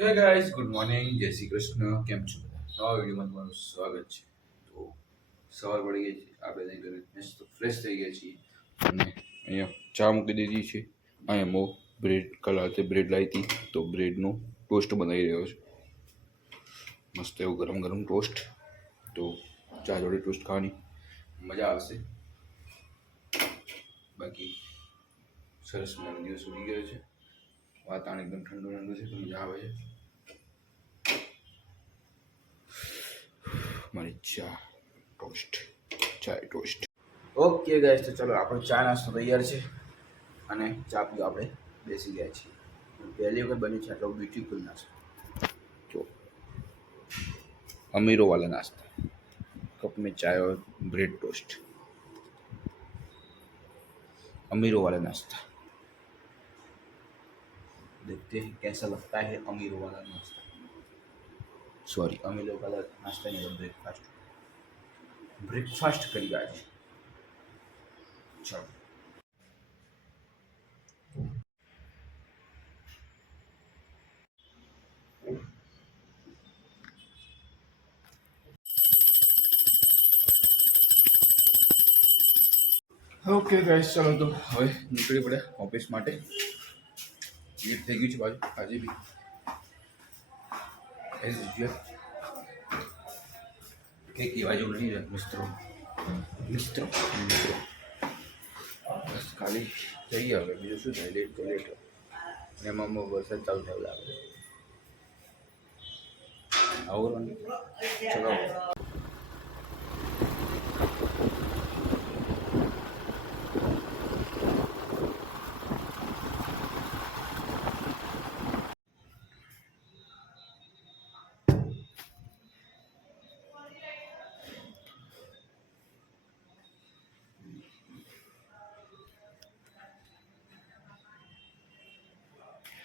હે guys good morning જય શ્રી કૃષ્ણ કેમ છો નવા વિડીયોમાં તમારું સ્વાગત છે. તો સવાર પડી ગઈ છે, આપણે ત્યાં ઘરે મસ્ત ફ્રેશ થઈ ગયા છીએ અને અહીંયા ચા મૂકી દીધી છે. અહીંયા મો બ્રેડ કલાકે બ્રેડ લાવી હતી તો બ્રેડનું ટોસ્ટ બનાવી રહ્યો છે. મસ્ત એવું ગરમ ગરમ ટોસ્ટ. તો ચા જોડે ટોસ્ટ ખાવાની મજા આવશે. બાકી સરસ મજાનો દિવસ ઉડી ગયો છે. વાતાવરણ એકદમ ઠંડુ ઠંડુ છે તો મજા આવે છે. મારી ચા ટોસ્ટ. ઓકે ગાઈસ, તો ચલો આપણો ચા નાસ્તો તૈયાર છે અને ચા પીવા આપણે બેસી ગયા છીએ. પહેલી વખત બન્યું છે આટલો બ્યુટીફુલ નાસ્તો. જો अमीरों वाला नाश्ता, कप में चाय और ब्रेड टोस्ट. अमीरों वाला नाश्ता, देखते हैं कैसा लगता है अमीरों वाला नाश्ता. सॉरी, अमीरों वाला नाश्ता नहीं, ब्रेकफास्ट करिए आज. चलो ઓકે ગાઈસ, ચલો તો હવે નીકળી પડ્યા ઓફિસ માટે. લેટ થઈ ગયું છે બાજુ આજે બી એઝ યુઝ્યુઅલ. કંઈ કહેવા જેવું નહીં રહે મિત્રો. બસ ખાલી જઈએ હવે, બીજું શું થાય. લેટ તો લેટ અને એમાં વરસાદ ચાલુ થયો લાગે. આવું ચલો.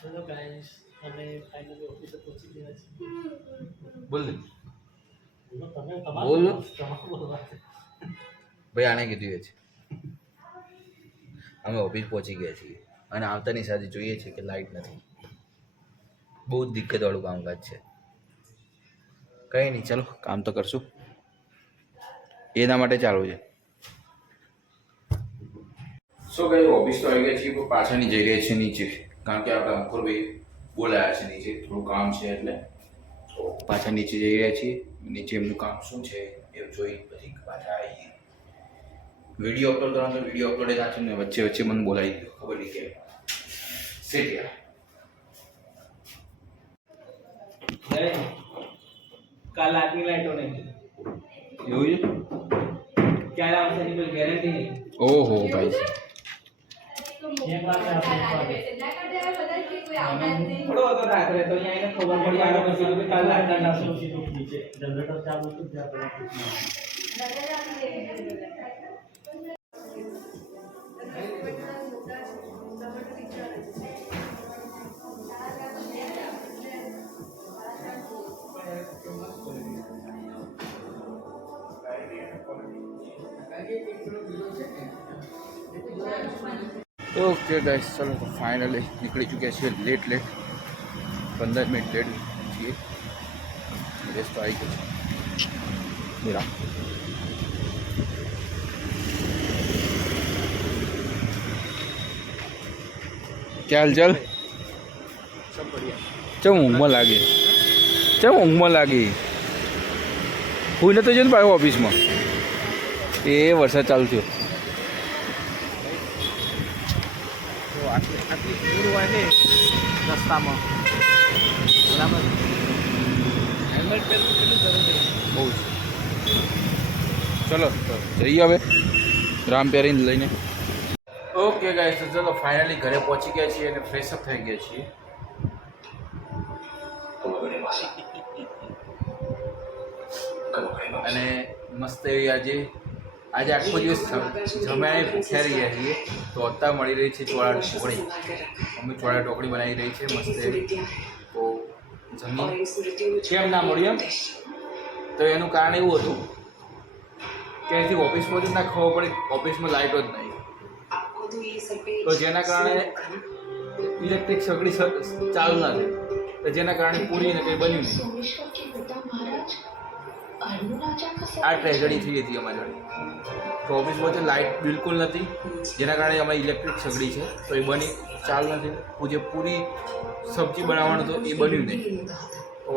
हेलो गाइस, हमें फाइनली ऑफिस पहुंची गया છે. બોલ ને તમે બોલ. તમારું ભાઈ આને કીધું એ છે. અમે ઓફિસ પહોંચી ગયા છીએ અને આવતાની સાથે જોઈએ છીએ કે લાઇટ નથી. બહુ જ દિક્કતવાળું કામકાજ છે. કંઈ નહીં, ચાલો કામ તો કરશું. એના માટે ચાલુ છે. શું કહ્યું, ઓફિસ તો આવી ગયા છીએ પણ પાછળની જઈ રહ્યા છીએ નીચે, કારણ કે આપણા અંકુરભાઈ બોલાયા છે નીચે, થોડું કામ છે એટલે પાછા નીચે જઈ રહ્યા છીએ. નીચે એમનું કામ શું છે એ જોઈ પછી પાછા આવીએ. વિડીયો અપલોડ કરવાનો તો વિડીયો અપલોડ ના છે ને વચ્ચે વચ્ચે મને બોલાવી દીધો, ખબર નહીં કે સેટ યાર. કાલ રાતની લાઈટો નહીં એવું છે. ક્યારે આવશે એની કોઈ ગેરંટી નહીં. ઓહો ભાઈ, એક વાત થોડો હતો રાત્રે તો અહીંયા એને ખબર પડી આનો પછી કે કાલ રાતના નાસ્તો સીધું નીચે જનરેટર ચાલુ હતું ત્યાં ઓકે ગાઈસ, ચલો તો ફાઇનલી નીકળી ચૂક્યા છીએ. લેટ 15 મિનિટ લેટ છીએ. રેસ તો આવી ગયો છે. મેરા ચાલ ચાલ. ચમ ઊંઘમાં લાગી હું નતો જોયું પાછું ઓફિસમાં. એ વરસાદ ચાલુ થયો. આટલી ભીડ હોય ને રસ્તામાં, બરાબર. હેલ્મેટ પહેરવું કેટલું જરૂરી બહુ જ. ચલો તો જઈએ હવે રામ પહેરીને લઈને. ઓકે ગાઈસ, તો ચલો ફાઇનલી ઘરે પહોંચી ગયા છીએ અને ફ્રેશ અપ થઈ ગયા છીએ. અને મસ્ત એવી આજે આખો દિવસ જમ્યા ભૂખ્યા રહ્યા છીએ તો અત્યારે મળી રહી છે ચોળા ઢોકળી. મમ્મી ચોળા ઢોકળી બનાવી રહી છે મસ્ત એવી. તો જમી કેમ ના મળ્યું એમ, તો એનું કારણ એવું હતું કે અહીંથી ઓફિસ પહોંચી ના ખબર પડી ઓફિસમાં લાઇટો જ નહીં, તો જેના કારણે ઇલેક્ટ્રિક સગડી ચાલુ ના થઈ. તો તો જેના કારણે પૂરીને કંઈ બન્યું નહીં. આ ટ્રેજડી થઈ હતી અમારી જોડે. તો ઓફિસ વચ્ચે લાઇટ બિલકુલ નથી, જેના કારણે અમારી ઇલેક્ટ્રિક સગડી છે તો એ બની ચાલ નથી. જે પૂરી સબ્જી બનાવવાનું હતું એ બન્યું નહીં, તો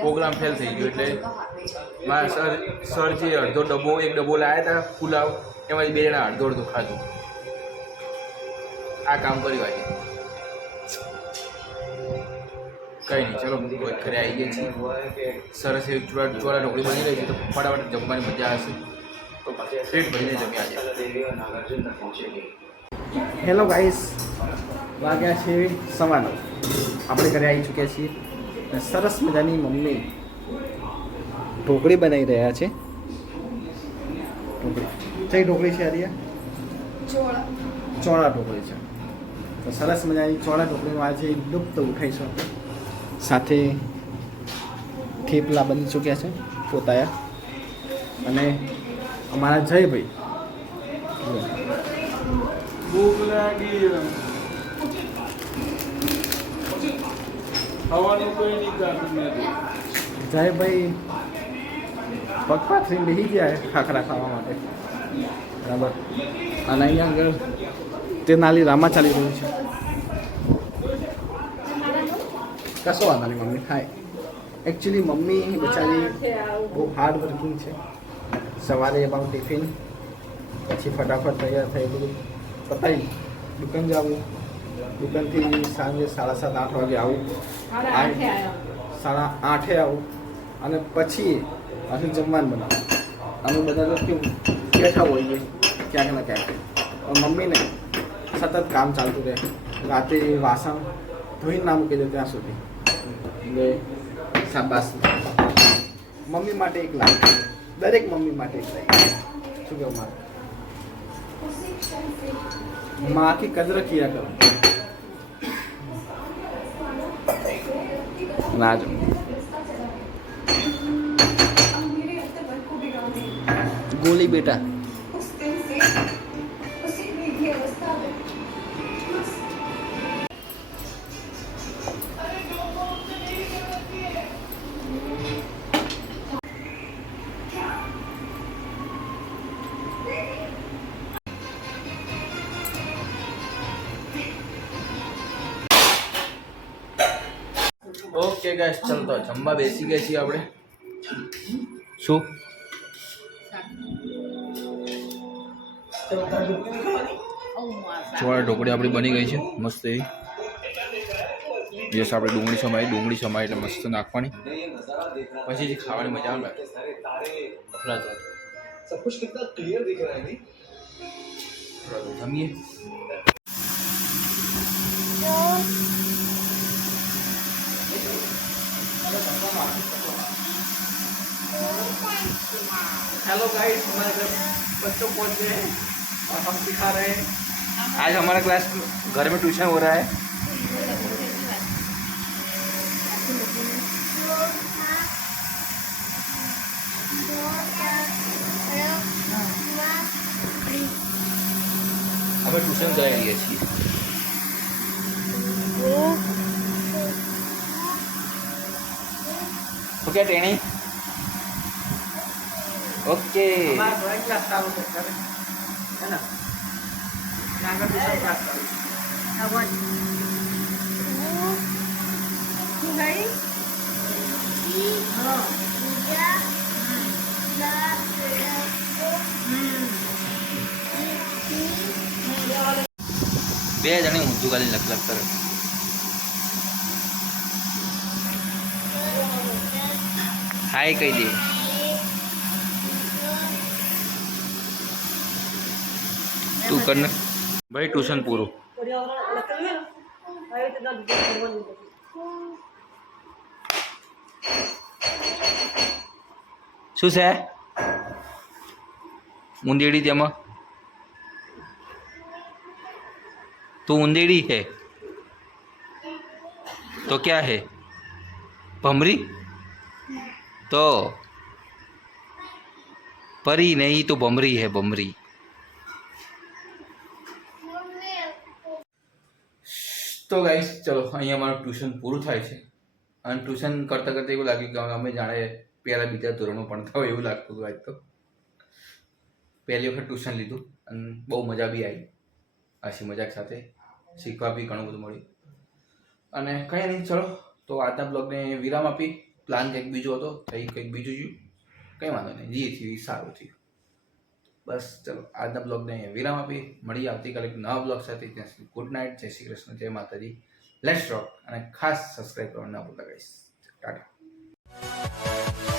પ્રોગ્રામ ફેલ થઈ ગયો. એટલે મારા સર જે એક ડબ્બો લાવ્યા હતા પુલાવ, એમાંથી 2 જણા અડધો ખાધું. આ કામ કર્યું આજે. કંઈ નહીં, ચલો ઘરે આવી ગયા છીએ. સરસ એવી ચોળા ઢોકળી બની રહી છે, તો ફટાફટ જમવાની મજા આવશે. તો પેટ ભરીને જમ્યા આજે. હેલો ગાઈસ, વાગ્યા છે 9:15. આપણે ઘરે આવી ચૂક્યા છીએ અને સરસ મજાની મમ્મી ઢોકળી બનાવી રહ્યા છે. કઈ ઢોકળી છે આર્યા? ચોળા ઢોકળી છે. તો સરસ મજાની ચોળા ઢોકળીનું આજે લુપ્ત ઉઠાઈશું. સાથે થેપલા બની ચૂક્યા છે પોતાયા. અને અમારા જયભાઈ ભૂખ લાગી ખાવાનું કોઈ નહીં કાઢું નથી. જયભાઈ પગપાથરી બેસી ગયા ખાખરા ખાવા માટે, બરાબર. અને અહીંયા આગળ તેનાલી રામા ચાલી રહ્યું છે. કશો વાંધો નહીં, મમ્મી થાય. એકચ્યુઅલી મમ્મી બિચારી બહુ હાર્ડ વર્કિંગ છે. સવારે અબાઉટ ટિફિન, પછી ફટાફટ તૈયાર થઈ બધું પતાવી દુકાન જવું, દુકાનથી સાંજે 7:30-8 વાગે આવું, 8:30 આવું, અને પછી પાછું જમવાનું બનાવું. અમે બધા તો કેવું બેઠા હોઈએ ક્યાંક ને ક્યાંક. મમ્મીને સતત કામ ચાલતું રહે. રાતે વાસણ ધોઈને ના મૂકી દે ત્યાં સુધી. એટલે શાબાશ, મમ્મી માટે એક લાઈક, દરેક મમ્મી માટે એક લાઈક. શું કહું મારે, माँ की कदर किया करो. राज गोली बेटा. ઓકે ગાઈસ, ચાલો તો જમવા બેસી ગયા છીએ આપણે. શું ચોળા ઢોકળી આપણી બની ગઈ છે મસ્ત એવી. યસ, આપણે ડુંગળી સમાય એટલે મસ્ત નાખવાની, પછી જે ખાવાની મજા આવે. सब कुछ कितना क्लियर दिख रहा है नहीं. जमिए. हेलो गाइस, हमारे घर बच्चों पहुंच गए हैं और हम सिखा रहे हैं. आज हमारा क्लास घर में ट्यूशन हो रहा है. हमें ट्यूशन जा रही है. तो क्या ट्रेनिंग? ओके. हमारा ड्राइंग क्लास चालू है ना, यहाँ का ट्यूशन क्लास चालू. બે જણે ઊંધું ખાલી લખ લખ કરે. હાય કહી દે. તું કર ને ભાઈ, ટ્યુશન પૂરું. શું છે ઊંધેડી? તેમાં તું ઊંધેડી है तो क्या है? भमरी? तो परी नहीं तो भमरी है, भमरी. તો ગાઈસ, ચલો અહીંયા અમારું ટ્યુશન પૂરું થાય છે. અને ટ્યુશન કરતાં કરતાં એવું લાગ્યું કે અમે જાણે પહેલાં બીજા ધોરણમાં ભણતા હોય એવું લાગતું હતું આજ તો. પહેલી વખત ટ્યુશન લીધું અને બહુ મજા બી આવી, હસી મજાક સાથે શીખવા બી ઘણું બધું મળ્યું. અને કંઈ નહીં, ચલો તો આજના બ્લોગને વિરામ આપી. પ્લાન કંઈક બીજો હતો, થઈ કંઈક બીજું થયું, કંઈ વાંધો નહીં, જે થયું સારું થયું. બસ ચલો આજના બ્લોગને વિરામ આપી. મળીએ આવતીકાલે એક નવા બ્લોગ સાથે. ત્યાં સુધી ગુડ નાઇટ, જય શ્રી કૃષ્ણ, જય માતાજી, લેટ્સ રોક. અને ખાસ સબસ્ક્રાઈબ કરવાનું ના ભૂલતા ગાઈસ. ટાટા.